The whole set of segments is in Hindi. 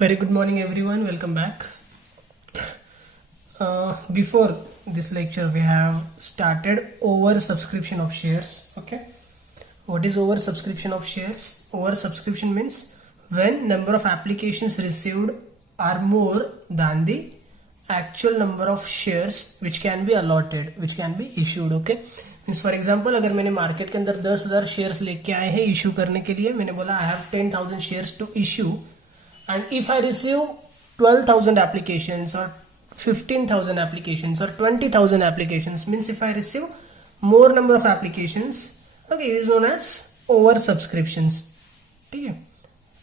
Very good morning, everyone. Welcome back. Before this lecture, we have started oversubscription of shares. Okay, what is oversubscription of shares? Oversubscription means when number of applications received are more than the actual number of shares which can be allotted, which can be issued. Okay, means for example अगर मैंने मार्केट के अंदर 10,000 शेयर्स लेके आए हैं इश्यू करने के लिए, मैंने बोला I have 10,000 shares to issue, and if I receive 12,000 applications or 15,000 applications or 20,000 applications, means if I receive more number of applications, okay, it is known as over subscriptions. ठीक है,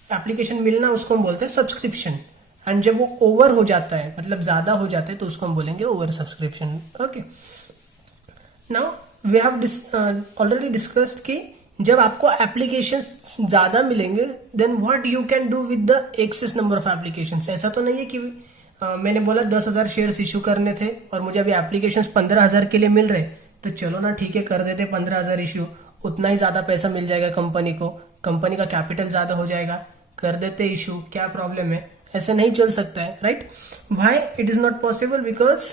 एप्लीकेशन मिलना उसको हम बोलते हैं सब्सक्रिप्शन, एंड जब वो ओवर हो जाता है मतलब ज्यादा हो जाता है तो उसको हम बोलेंगे over subscription. Okay, now we have already discussed कि जब आपको एप्लीकेशंस ज्यादा मिलेंगे then what you can do with the excess number of applications. ऐसा तो नहीं है कि मैंने बोला 10,000 शेयर्स इशू करने थे और मुझे अभी एप्लीकेशंस 15,000 के लिए मिल रहे, तो चलो ना ठीक है कर देते 15,000 इशू, उतना ही ज्यादा पैसा मिल जाएगा कंपनी को, कंपनी का कैपिटल ज्यादा हो जाएगा, कर देते इशू, क्या प्रॉब्लम है. ऐसा नहीं चल सकता है, right. Why it is not possible? Because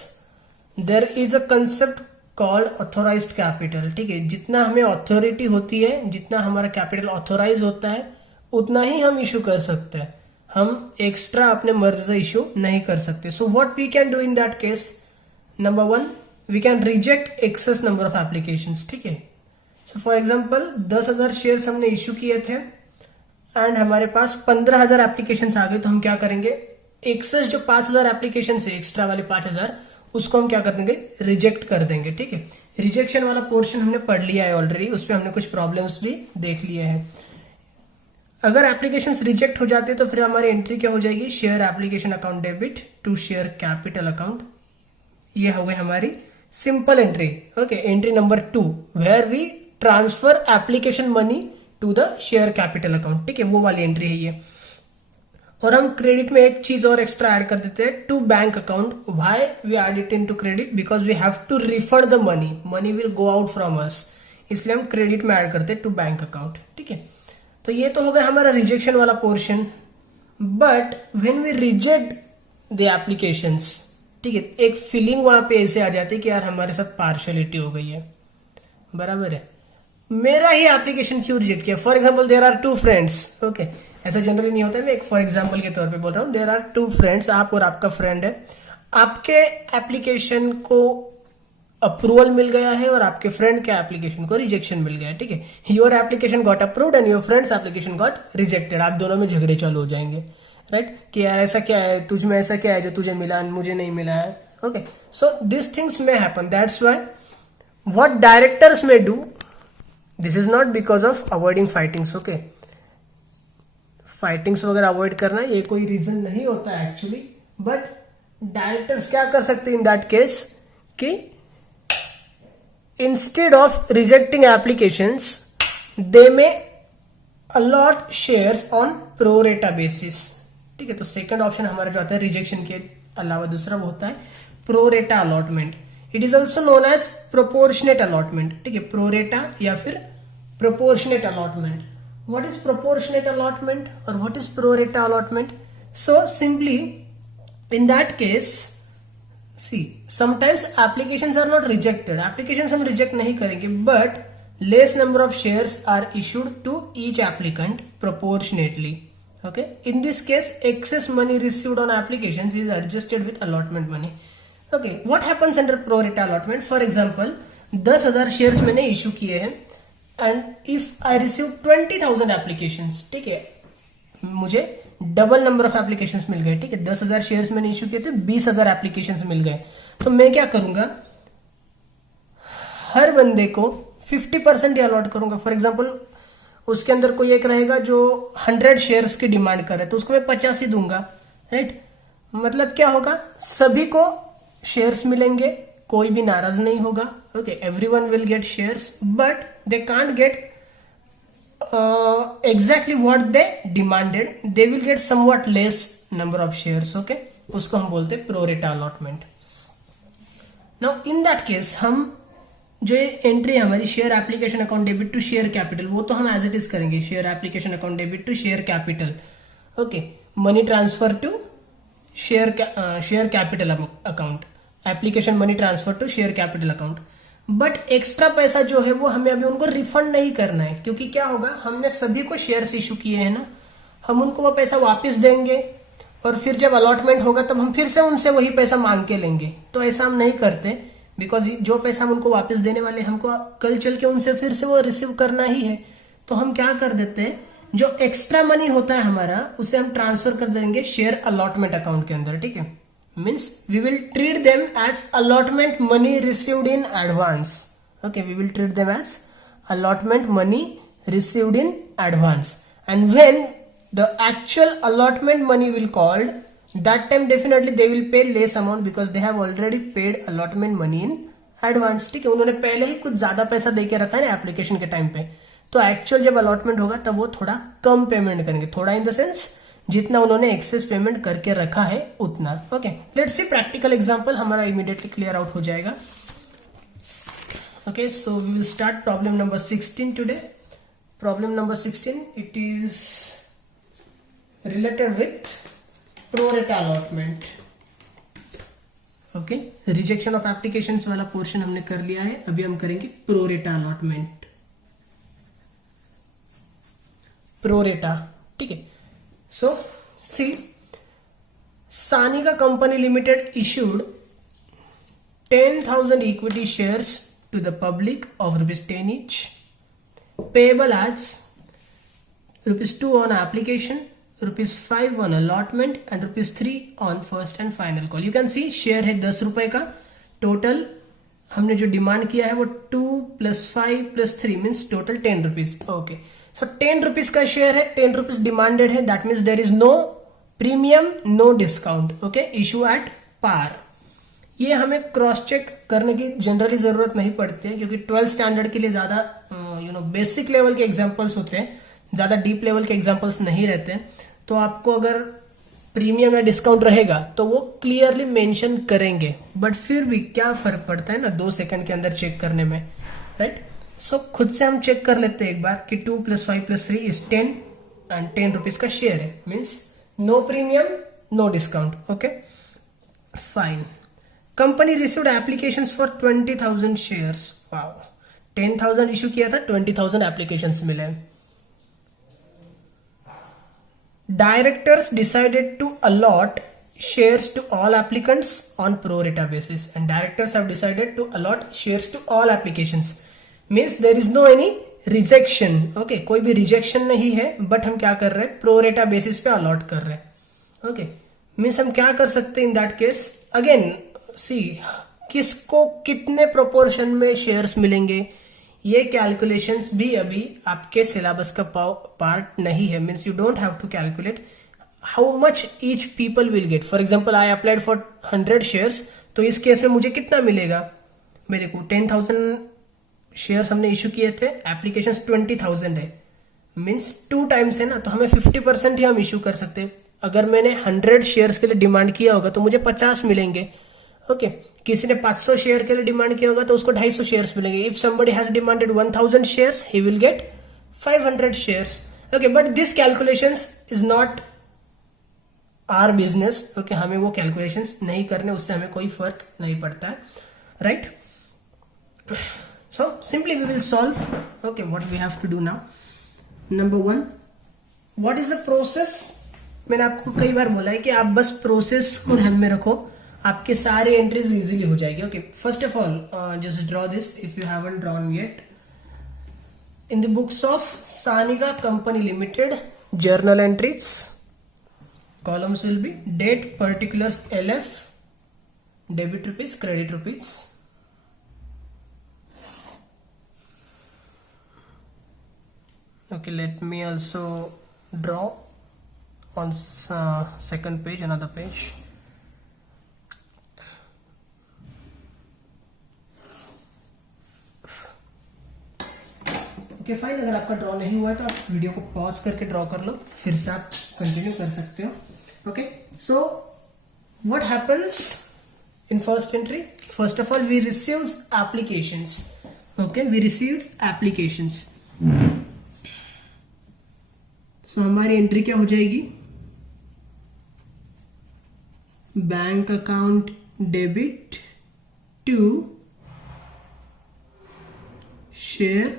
there is a concept called authorised capital. ठीक है, जितना हमें अथॉरिटी होती है, जितना हमारा कैपिटल ऑथोराइज होता है उतना ही हम इशू कर सकते हैं, हम एक्स्ट्रा अपने मर्जी से इशू नहीं कर सकते. So what we can do in that case, number 1 we can reject excess number of applications. ठीक है, सो फॉर एग्जांपल 10,000 शेयर्स हमने इशू किए थे एंड हमारे पास 15,000 एप्लीकेशंस आ गए, तो हम क्या करेंगे, एक्सेस जो 5,000 एप्लीकेशन है, एक्स्ट्रा वाले 5,000, उसको हम क्या कर देंगे, रिजेक्ट कर देंगे. ठीक है, रिजेक्शन वाला पोर्शन हमने पढ़ लिया है ऑलरेडी, उसपे हमने कुछ प्रॉब्लम्स भी देख लिए हैं. अगर एप्लीकेशंस रिजेक्ट हो जाते तो फिर हमारी एंट्री क्या हो जाएगी, share application account debit to share capital account. ये हो गई हमारी simple entry. Okay, entry number 2 where we transfer application money to the share capital account. ठीक है, वो वाली एंट्री है ये. और हम क्रेडिट में एक चीज और एक्स्ट्रा ऐड कर देते हैं, to bank account. Why we add it into credit? Because we have to refund the money, money will go out from us, इसलिए हम क्रेडिट में ऐड करते हैं टू बैंक अकाउंट. ठीक है, तो ये तो हो गया हमारा रिजेक्शन वाला portion. But when we reject the applications, ठीक है, एक फीलिंग वहां पे ऐसे आ जाती है कि यार हमारे साथ पार्शियलिटी हो गई है, बराबर है, मेरा ही एप्लीकेशन क्यों रिजेक्ट किया. For example there are 2 friends. Okay, ऐसा जनरली नहीं होता है, मैं एक फॉर एग्जाम्पल के तौर पे बोल रहा हूं. देयर आर 2 फ्रेंड्स, आप और आपका फ्रेंड है, आपके एप्लीकेशन को अप्रूवल मिल गया है और आपके फ्रेंड के एप्लीकेशन को रिजेक्शन मिल गया है. ठीक है, your application got approved and your friends application got rejected. आप दोनों में झगड़े चालू हो जाएंगे, राइट, कि यार ऐसा क्या है, तुझ में ऐसा क्या है जो तुझे मिला मुझे नहीं मिला है. Okay, so this things may happen. That's why what directors may do, this is not because of avoiding fightings. Okay, fightings वगैरह अवॉइड करना ये कोई रीजन नहीं होता है एक्चुअली, बट डायरेक्टर्स क्या कर सकते हैं इन दैट केस कि instead of rejecting applications they में allot shares on pro rata basis. ठीक है, तो सेकंड ऑप्शन हमारा जो आता है रिजेक्शन के अलावा दूसरा वो होता है pro rata allotment. It is also known as proportionate allotment. ठीक है, प्रोरेटा या फिर proportionate allotment. What is proportionate allotment or what is pro rata allotment? So simply in that case, see, sometimes applications are not rejected. Applications हम reject नहीं करेंगे, but less number of shares are issued to each applicant proportionately. Okay, in this case excess money received on applications is adjusted with allotment money. Okay, what happens under pro rata allotment? For example 10,000 shares मैंने issue किए हैं and if I receive 20,000 applications. ठीक है, मुझे डबल नंबर ऑफ एप्लीकेशंस मिल गए. ठीक है, 10,000 शेयर्स मैंने इश्यू किए थे, 20,000 एप्लीकेशंस मिल गए, तो मैं क्या करूंगा, हर बंदे को 50% ही अलॉट करूंगा. फॉर एग्जांपल उसके अंदर कोई एक रहेगा जो 100 शेयर्स की डिमांड करे, तो उसको मैं 50 ही दूंगा, राइट. मतलब क्या होगा, सभी को शेयर्स मिलेंगे, कोई भी नाराज नहीं होगा. Okay, everyone will get shares but they can't get exactly what they demanded. They will get somewhat less number of shares. Okay, उसको हम बोलते हैं pro rata allotment. Now in that case हम जो एंट्री हमारी share application account debit to share capital, वो तो हम एज इट इज करेंगे, share application account debit to share capital. Okay, money transfer to share capital account, application money transfer to share capital account. But extra पैसा जो है वो हमें अभी उनको रिफंड नहीं करना है, क्योंकि क्या होगा, हमने सभी को शेयर्स इशू किए हैं ना, हम उनको वो पैसा वापस देंगे और फिर जब अलॉटमेंट होगा तब हम फिर से उनसे वही पैसा मांग के लेंगे। तो ऐसा हम नहीं करते, बिकॉज जो पैसा हम उनको वापस देने वाले हमको कल चल के उनसे फिर से वो रिसीव करना ही है। तो हम क्या कर देते हैं, जो एक्स्ट्रा मनी होता है हमारा उसे हम ट्रांसफर कर देंगे शेयर अलॉटमेंट अकाउंट के अंदर, ठीक है। Means we will treat them as allotment money received in advance. Okay, we will treat them as allotment money received in advance, and when the actual allotment money will called, that time definitely they will pay less amount because they have already paid allotment money in advance, ठीक है। उन्होंने पहले ही कुछ ज्यादा पैसा देके रखा है ना एप्लीकेशन के टाइम पे, तो एक्चुअल जब अलॉटमेंट होगा तब वो थोड़ा कम पेमेंट करेंगे, थोड़ा इन द सेंस जितना उन्होंने एक्सेस पेमेंट करके रखा है उतना। Okay, let's see practical example, हमारा इमीडिएटली क्लियर आउट हो जाएगा। Okay, so we will start problem number 16 today. Problem number 16, it is related with pro rata allotment. Okay, rejection of applications वाला पोर्शन हमने कर लिया है, अभी हम करेंगे pro rata allotment. Pro rata, ठीक है। So see, Sanika Company Limited issued 10,000 equity shares to the public of rupees 10 each, payable as rupees 2 on application, rupees 5 on allotment and rupees 3 on first and final call. You can see share है 10 रुपए का, टोटल हमने जो डिमांड किया है वो 2 + 5 + 3 means total 10 rupees. Okay, so 10 rupees का शेयर है, 10 रुपीज डिमांडेड है, that means there is no premium, no discount. Okay, issue at par. ये हमें क्रॉस चेक करने की जनरली जरूरत नहीं पड़ती है, क्योंकि 12th स्टैंडर्ड के लिए ज्यादा बेसिक लेवल के एग्जांपल्स होते हैं, ज्यादा डीप लेवल के एग्जांपल्स नहीं रहते हैं। तो आपको अगर प्रीमियम या डिस्काउंट रहेगा तो वो क्लियरली मेंशन करेंगे, बट फिर भी क्या फर्क पड़ता है ना 2 सेकंड के अंदर चेक करने में, राइट। सो खुद से हम चेक कर लेते हैं एक बार कि 2 + 5 + 3 इज 10 एंड 10 रुपीज का शेयर है, means no premium, no discount. Okay, fine. Company received applications for 20,000 shares. Wow, 10,000 issue किया था, 20,000 एप्लीकेशंस मिले। Directors decided to allot shares to all applicants on pro rata basis, and directors have decided to allot shares to all applications, means there is no any rejection. Okay, कोई भी rejection नहीं है, but हम क्या कर रहे हैं, pro rata basis पे allot कर रहे हैं। Okay, means हम क्या कर सकते हैं in that case, again see किसको कितने प्रोपोर्शन में शेयर्स मिलेंगे, ये कैलकुलेशंस भी अभी आपके सिलेबस का पार्ट नहीं है। Means you don't have to calculate how much each people will get. For example I applied for 100 shares, तो इस केस में मुझे कितना मिलेगा, मेरे को 10,000 शेयर्स हमने इशू किए थे, एप्लीकेशन 20,000 है, मीन्स 2 टाइम्स है ना, तो हमें 50% ही हम इशू कर सकते हैं। अगर मैंने 100 शेयर्स के लिए डिमांड किया होगा तो मुझे 50 मिलेंगे। ओके, किसी ने 500 शेयर के लिए डिमांड किया होगा तो उसको 250 शेयर्स मिलेंगे। If somebody has demanded 1,000 shares, he will get 500 shares. Okay, but this calculations is not our business. Okay, हमें वो calculations नहीं करने, उससे हमें कोई फर्क नहीं पड़ता है, right? So simply we will solve. Okay, what we have to do now? Number 1, what is the process? मैंने आपको कई बार बोला है कि आप बस प्रोसेस को ध्यान में रखो, आपके सारे एंट्रीज इजीली हो जाएगी। Okay, first of all just draw this if you haven't drawn yet. In the books of Sanika company limited journal entries, columns will be date, particulars LF, debit rupees, credit rupees. Okay, let me also draw on second page another page. Okay, fine. अगर आपका ड्रॉ नहीं हुआ है तो आप वीडियो को पॉज करके ड्रॉ कर लो, फिर से आप कंटिन्यू कर सकते हो। Okay, so what happens in first entry? First of all we receives applications. Okay, we receives applications. So हमारी एंट्री क्या हो जाएगी, bank account debit to share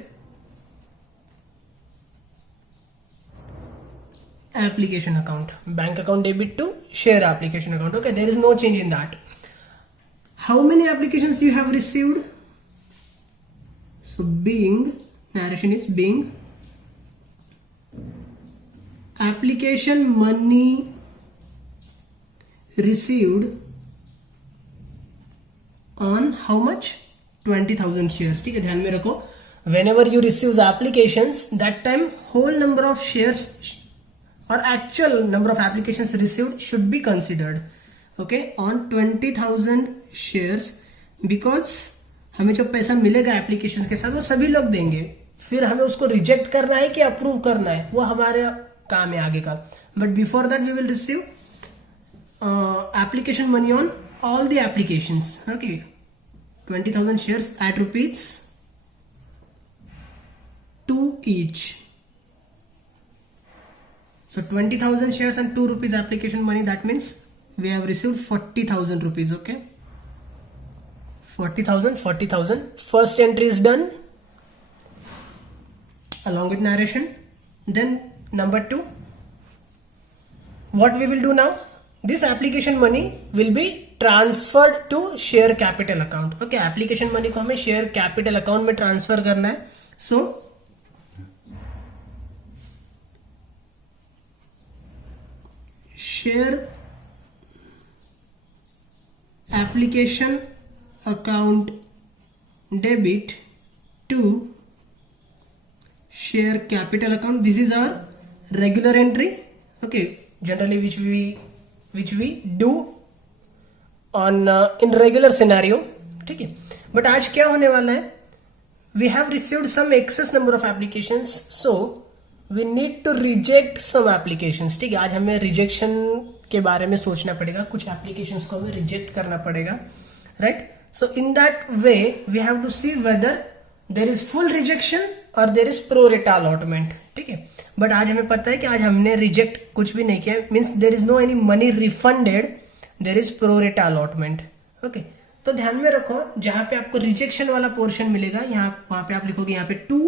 application account. Bank account debit to share application account. Okay, there is no change in that. How many applications you have received? So being, narration is being, application money received on how much? 20,000 shares. ठीक है, ध्यान में रखो, whenever you receive the applications, that time whole number of shares or actual number of applications received should be considered. Okay, on 20,000 shares, because हमें जो पैसा मिलेगा एप्लीकेशन के साथ वो सभी लोग देंगे, फिर हमें उसको रिजेक्ट करना है कि अप्रूव करना है, वो हमारे काम है आगे का. But before that we will receive application money on all the applications. Okay, 20,000 shares at rupees 2 each. So 20,000 shares and 2 rupees application money, that means we have received 40,000 rupees. Okay, 40,000. First entry is done along with narration. Then number 2, what we will do now, this application money will be transferred to share capital account. Okay, application money को हमें share capital account में transfer करना है. So share application account debit to share capital account. This is our regular entry. Okay, generally which we do on in regular scenario. ठीक है, बट आज क्या होने वाला है, we have received some excess number of applications, so we need to reject some applications. ठीक है, आज हमें रिजेक्शन के बारे में सोचना पड़ेगा, कुछ एप्लीकेशंस को हमें रिजेक्ट करना पड़ेगा, right. So in that way we have to see whether there is full rejection और there is pro rata allotment. ठीक है, बट आज हमें पता है कि आज हमने रिजेक्ट कुछ भी नहीं किया, means there is no any money refunded, there is pro rata allotment. Okay, तो ध्यान में रखो, जहां पे आपको रिजेक्शन वाला पोर्शन मिलेगा, वहां पे आप लिखोगे यहाँ पे टू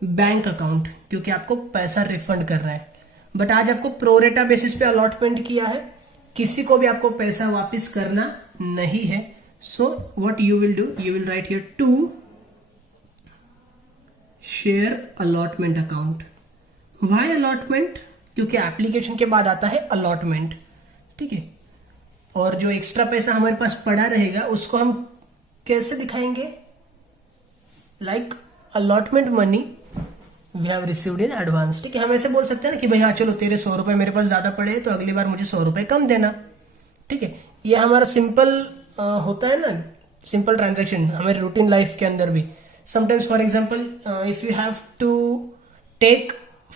बैंक अकाउंट, क्योंकि आपको पैसा रिफंड कर रहा है. बट आज आपको प्रोरेटा बेसिस पे अलॉटमेंट किया है, किसी को भी आपको पैसा वापस करना नहीं है. So what you will do, you will write here to share allotment account. Why allotment? क्योंकि एप्लीकेशन के बाद आता है अलॉटमेंट. ठीक है, और जो एक्स्ट्रा पैसा हमारे पास पड़ा रहेगा उसको हम कैसे दिखाएंगे, like allotment money we have received in advance. ठीक है, हम ऐसे बोल सकते हैं ना कि भाई हाँ चलो तेरे 100 रुपए मेरे पास ज्यादा पड़े तो अगली बार मुझे 100 रुपए कम देना. ठीक है, ये हमारा सिंपल होता है ना, सिंपल ट्रांजेक्शन हमारे रूटीन लाइफ के अंदर भी. Sometimes for example if you have to take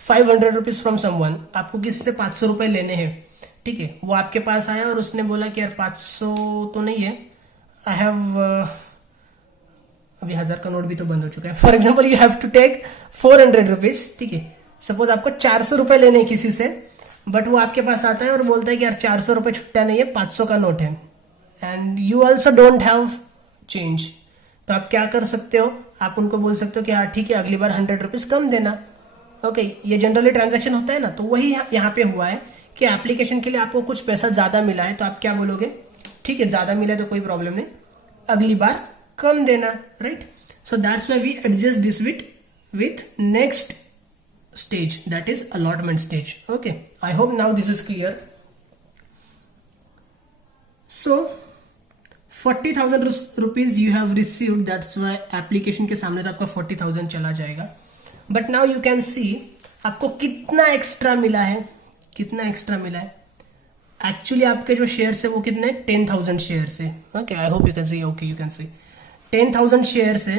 500 rupees from someone, आपको किसी से 500 रुपए लेने हैं. ठीक है, वो आपके पास आया और उसने बोला कि यार 500 तो नहीं है, आई हैव अभी 1000 का नोट भी तो बंद हो चुका है. For example you have to take 400 rupees. ठीक है, सपोज आपको 400 रुपए लेने हैं किसी से, बट वो आपके पास आता है और बोलता है कि यार 400 रुपए छुट्टा नहीं है, 500 का नोट है, and you also don't have change. तो आप क्या कर सकते हो, आप उनको बोल सकते हो कि हाँ ठीक है अगली बार 100 रुपीज कम देना. ओके, ये जनरली ट्रांजेक्शन होता है ना, तो वही यहाँ पे हुआ है कि एप्लीकेशन के लिए आपको कुछ पैसा ज्यादा मिला है, तो आप क्या बोलोगे, ठीक है ज्यादा मिला है तो कोई प्रॉब्लम नहीं, अगली बार कम देना, right. So that's why we adjust this with next stage, that is allotment stage. Okay, I hope now this is clear. So 40,000 rupees you have received, that's why application के सामने तो आपका 40,000 चला जाएगा. But now you can see आपको कितना एक्स्ट्रा मिला है, कितना एक्स्ट्रा मिला है. एक्चुअली आपके जो शेयर्स है वो कितने, 10,000 शेयर्स है. Okay, I hope you can see. Okay, you can see 10,000 shares है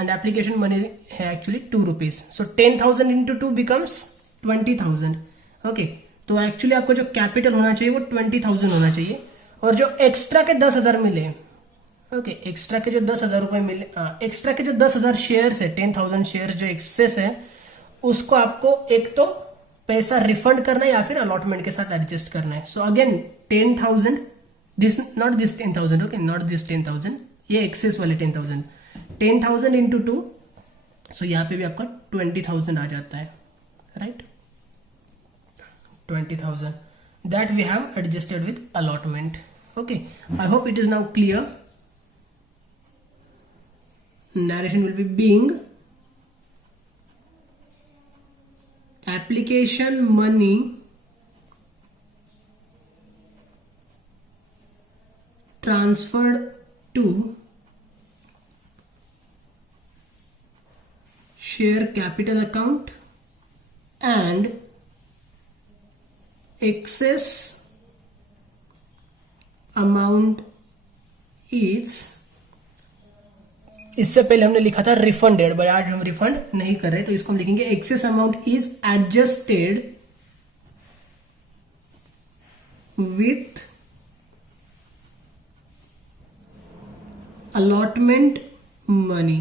and application money है actually 2 rupees. So 10,000 into 2 becomes 20,000. Okay, तो एक्चुअली आपको जो कैपिटल होना चाहिए वो 20,000 होना चाहिए, और जो एक्स्ट्रा के 10,000 मिले, ओके एक्स्ट्रा के जो 10,000 रुपए मिले, एक्स्ट्रा के जो 10,000 शेयर्स है, 10,000 शेयर्स जो एक्सेस है, उसको आपको एक तो पैसा रिफंड करना है या फिर अलॉटमेंट के साथ एडजस्ट करना है. So again 10,000 this not this 10,000, okay, not this 10,000, ये एक्सेस वाले 10,000, 10,000 इंटू 2, सो यहाँ पे भी आपका 20,000 आ जाता है, right, 20,000 that we have adjusted with allotment. Okay, I hope it is now clear. Narration will be being application money transferred to share capital account and excess amount is, इससे पहले हमने लिखा था रिफंडेड, बट आज हम रिफंड नहीं कर रहे, तो इसको हम लिखेंगे excess amount is adjusted with allotment money.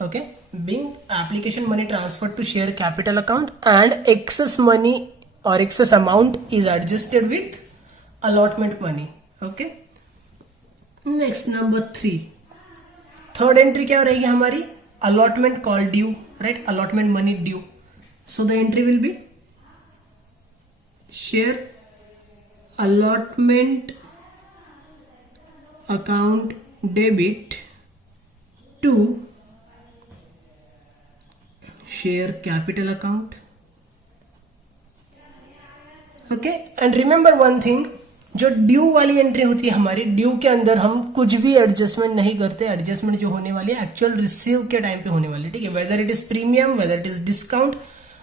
Okay, being application money transferred to share capital account and excess money or excess amount is adjusted with allotment money. Okay, next number 3, third entry क्या रहेगी हमारी, allotment call due, right, allotment money due. So the entry will be share allotment account debit to share capital account. Okay, and remember one thing, जो ड्यू वाली एंट्री होती है हमारी, ड्यू के अंदर हम कुछ भी एडजस्टमेंट नहीं करते, एडजस्टमेंट जो होने वाली है एक्चुअल रिसीव के टाइम पे होने वाली है, ठीक है, whether it is premium, whether it is discount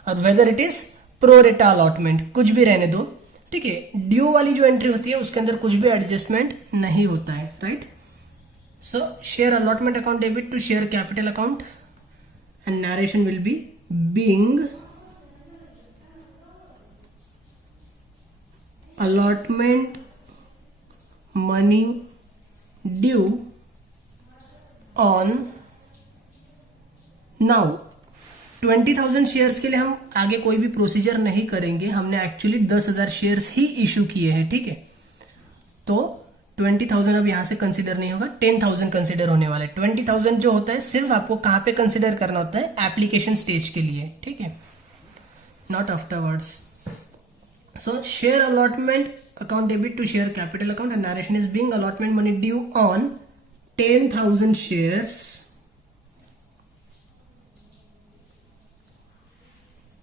और whether it is pro rata allotment, कुछ भी रहने दो, ठीक है। ड्यू वाली जो एंट्री होती है उसके अंदर कुछ भी एडजस्टमेंट नहीं होता है, right. So share allotment account debit to share capital account and narration will be being allotment money due on now 20,000 shares के लिए हम आगे कोई भी प्रोसीजर नहीं करेंगे, हमने एक्चुअली 10,000 शेयर्स ही इशू किए हैं, ठीक है। तो 20,000 अब यहां से कंसीडर नहीं होगा, 10,000 कंसीडर होने वाला है। 20,000 जो होता है सिर्फ आपको कहां पे कंसीडर करना होता है, एप्लीकेशन स्टेज के लिए, ठीक है, not afterwards. So share allotment account debit to share capital account and narration is being allotment money due on 10,000 shares,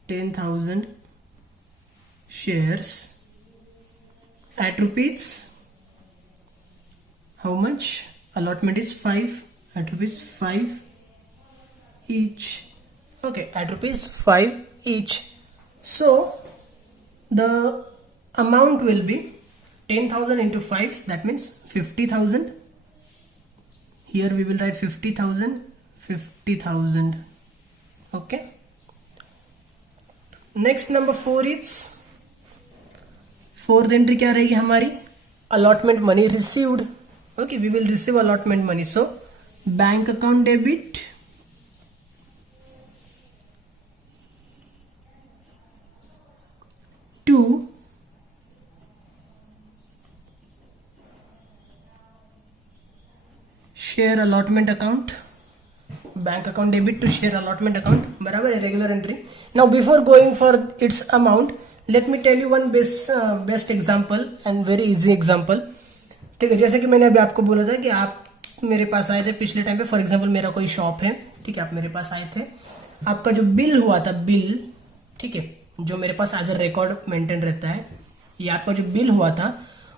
10,000 shares at rupees, how much, allotment is 5, at rupees 5 each, okay, at rupees 5 each. So the amount will be 10,000 into 5, that means 50,000. Here we will write 50,000, 50,000. Okay. Next number 4 is, fourth entry क्या रहेगी हमारी, allotment money received. Okay, we will receive allotment money. So bank account debit to share allotment account, bank account debit to share allotment account, बराबर है, regular entry. Now before going for its amount, let me tell you one best example and very easy example. ठीक है, जैसे कि मैंने अभी आपको बोला था कि आप मेरे पास आए थे पिछले टाइम पे, फॉर एग्जांपल मेरा कोई शॉप है, ठीक है, आप मेरे पास आए थे, आपका जो बिल हुआ था, बिल, ठीक है, जो मेरे पास एज अ रिकॉर्ड मेंटेन रहता है, ये आपका जो बिल हुआ था,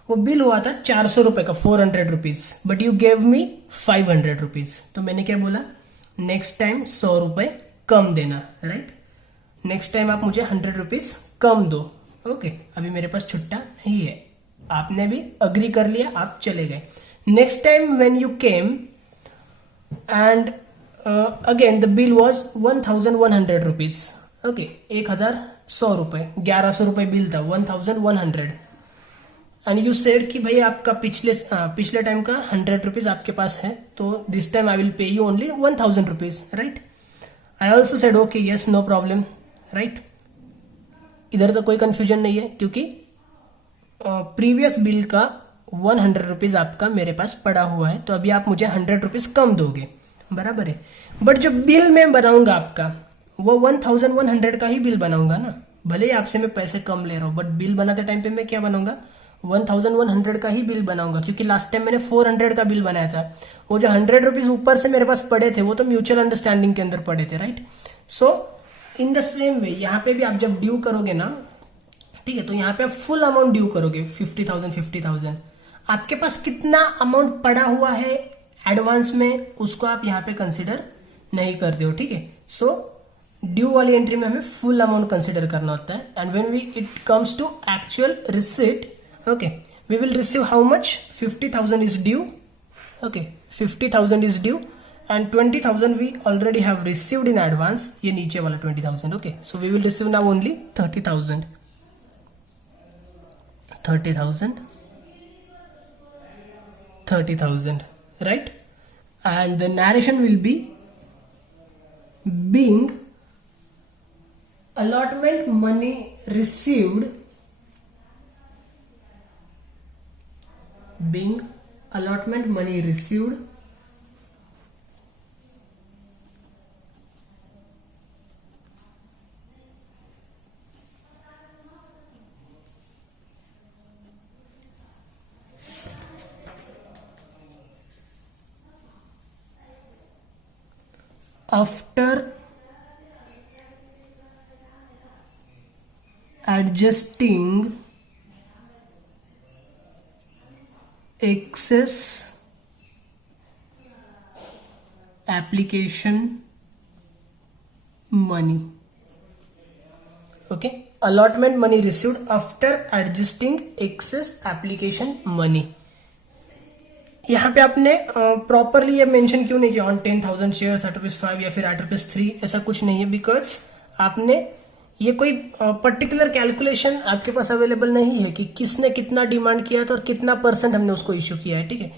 वो बिल हुआ था 400 रुपए का, 400 rupees, but you gave me 500 rupees. तो मैंने क्या बोला, नेक्स्ट टाइम 100 रुपए कम देना, राइट, नेक्स्ट टाइम आप मुझे 100 रुपीज कम दो, ओके। अभी मेरे पास छुट्टा नहीं है, आपने भी अग्री कर लिया, आप चले गए। Next time when you came and again the bill was 1,100 rupees, okay, 1,100 रुपए, 1,100 रुपए बिल था, 1,100, एंड यू सेड कि भाई आपका पिछले टाइम का 100 रुपीज आपके पास है, तो this time I will pay you only 1,000 rupees, right. I also said okay, yes, no problem, right. इधर तो कोई कंफ्यूजन नहीं है, क्योंकि प्रीवियस बिल का 100 रुपीज आपका मेरे पास पड़ा हुआ है, तो अभी आप मुझे 100 रुपीज कम दोगे, बराबर है। बट जो बिल मैं बनाऊंगा आपका वो 1100 का ही बिल बनाऊंगा ना, भले ही आपसे मैं पैसे कम ले रहा हूँ, बट बिल बनाते टाइम पे मैं क्या बनाऊंगा, 1100 का ही बिल बनाऊंगा, क्योंकि लास्ट टाइम मैंने 400 का बिल बनाया था। वो जो 100 रुपीज ऊपर से मेरे पास पड़े थे वो तो म्यूचुअल अंडरस्टैंडिंग के अंदर पड़े थे, right. So in the same way यहाँ पे भी आप जब ड्यू करोगे ना, ठीक है, तो यहाँ पे आप फुल अमाउंट ड्यू करोगे 50,000। आपके पास कितना अमाउंट पड़ा हुआ है एडवांस में उसको आप यहाँ पे कंसिडर नहीं करते हो, ठीक है। सो ड्यू वाली एंट्री में हमें फुल अमाउंट कंसिडर करना होता है। And when we it comes to actual receipt, okay, we will receive how much, 50,000 is due, okay, 50,000 is due and 20,000 we already have received in advance, ये नीचे वाला 20,000, okay, so we will receive now only 30,000, right. And the narration will be being allotment money received, being allotment money received after adjusting excess application money, okay, allotment money received after adjusting excess application money। यहाँ पे आपने प्रॉपरली ये मेंशन क्यों नहीं किया ऑन 10,000 शेयर्स एट ₹5 या फिर एट ₹3, ऐसा कुछ नहीं है, बिकॉज आपने ये कोई पर्टिकुलर कैलकुलेशन आपके पास अवेलेबल नहीं है कि किसने कितना डिमांड किया था और कितना % हमने उसको इश्यू किया है, ठीक है।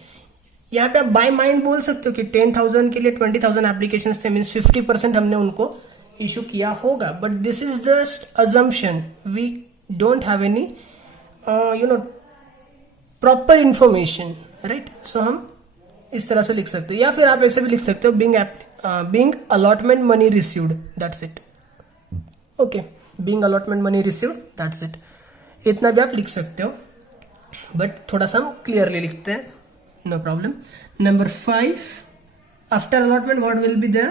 यहाँ पे आप बाय माइंड बोल सकते हो कि 10,000 के लिए 20,000 एप्लीकेशन थे, मीन्स 50% हमने उनको इश्यू किया होगा, but this is just assumption, we don't have any proper information, right. So हम इस तरह से लिख सकते हो, या फिर आप ऐसे भी लिख सकते हो being allotment money received, that's it, okay, being allotment money received, that's it, इतना भी आप लिख सकते हो, बट थोड़ा सा हम क्लियरली लिखते हैं, no problem. Number 5, after allotment what will be the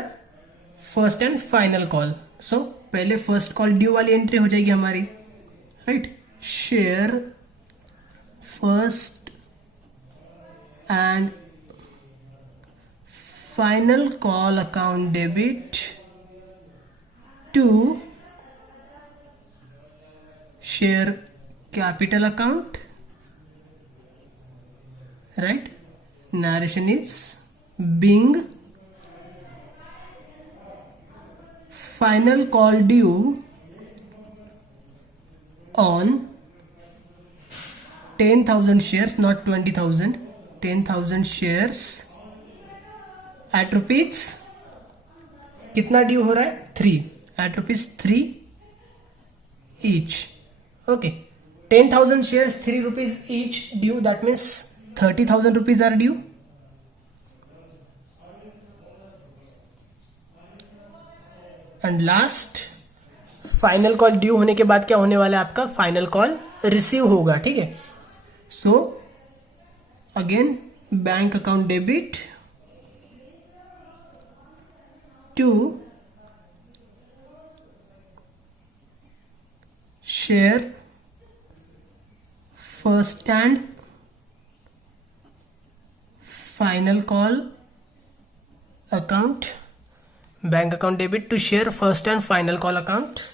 first and final call. So पहले फर्स्ट कॉल ड्यू वाली एंट्री हो जाएगी हमारी, right, share first and final call account debit to share capital account, right. Narration is being final call due on 10,000 shares, not 20,000, 10,000 shares at rupees, कितना ड्यू हो रहा है, 3, at ₹3 each, okay, 10,000 shares 3 rupees each due, that means 30,000 rupees are due, and last final call due होने के बाद क्या होने वाला है, आपका फाइनल कॉल रिसीव होगा, ठीक है। सो again bank account debit to share first and final call account, bank account debit to share first and final call account,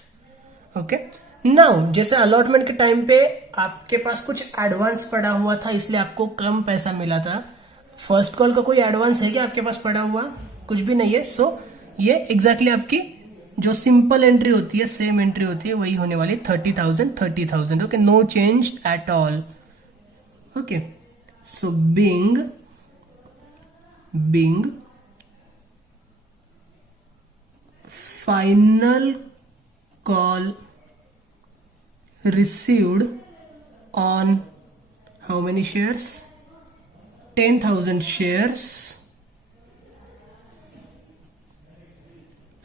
okay। Now जैसे अलॉटमेंट के टाइम पे आपके पास कुछ एडवांस पड़ा हुआ था, इसलिए आपको कम पैसा मिला था। फर्स्ट कॉल का कोई एडवांस है क्या आपके पास पड़ा हुआ, कुछ भी नहीं है। सो ये एग्जैक्टली आपकी जो सिंपल एंट्री होती है, सेम एंट्री होती है, वही होने वाली 30,000, okay, no change at all, okay. So being final call received on how many shares? 10,000 shares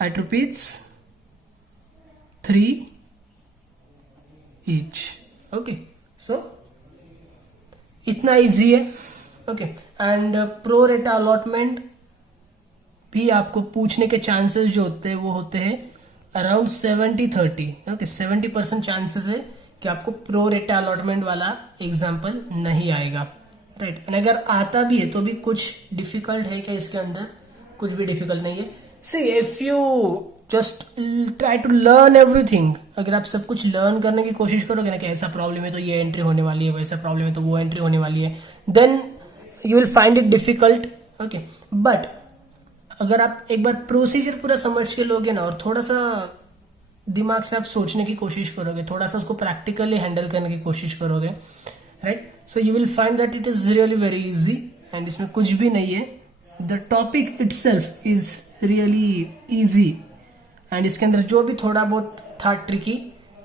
at rupees 3 each. Okay, so इतना इजी है. Okay, and pro rata allotment भी आपको पूछने के चांसेस जो होते हैं वो होते हैं अराउंड 70-30. ओके, 70% चांसेस है कि आपको प्रो रेटा अलॉटमेंट वाला एग्जाम्पल नहीं आएगा, राइट. एंड अगर आता भी है तो भी कुछ डिफिकल्ट है क्या इसके अंदर? कुछ भी डिफिकल्ट नहीं है. See if you just try to learn everything, अगर आप सब कुछ लर्न करने की कोशिश करोगे ना कि ऐसा प्रॉब्लम है तो ये एंट्री होने वाली है, वैसा प्रॉब्लम है तो वो एंट्री होने वाली है, then you will find it difficult. Okay, but अगर आप एक बार प्रोसीजर पूरा समझ के लोगे ना और थोड़ा सा दिमाग से आप सोचने की कोशिश करोगे, थोड़ा सा उसको प्रैक्टिकली हैंडल करने की कोशिश करोगे, right, so you will find that it is really very easy. And इसमें कुछ भी नहीं है. The topic itself is really easy. And इसके अंदर जो भी थोड़ा बहुत था ट्रिकी,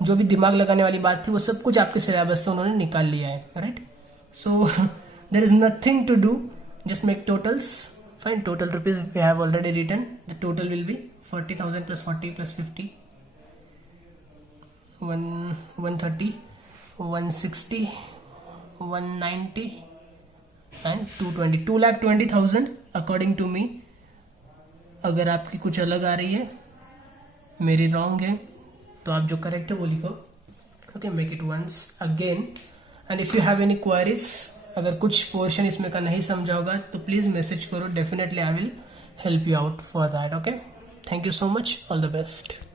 जो भी दिमाग लगाने वाली बात थी, वो सब कुछ आपके सिलेबस से उन्होंने निकाल लिया है, right. So there is nothing to do, just make totals. Fine, total rupees we have already written. The total will be 40,000 plus 40 plus 50, 130, 160, 190 and 220. 2,20,000 according to मी. अगर आपकी कुछ अलग आ रही है, मेरी रॉन्ग है, तो आप जो करेक्ट है वो लिखो. Okay, make it once again. And if you have any queries, अगर कुछ पोर्शन इसमें का नहीं समझा होगा तो प्लीज मैसेज करो. Definitely I will help you out for that. Okay, thank you so much. All the best.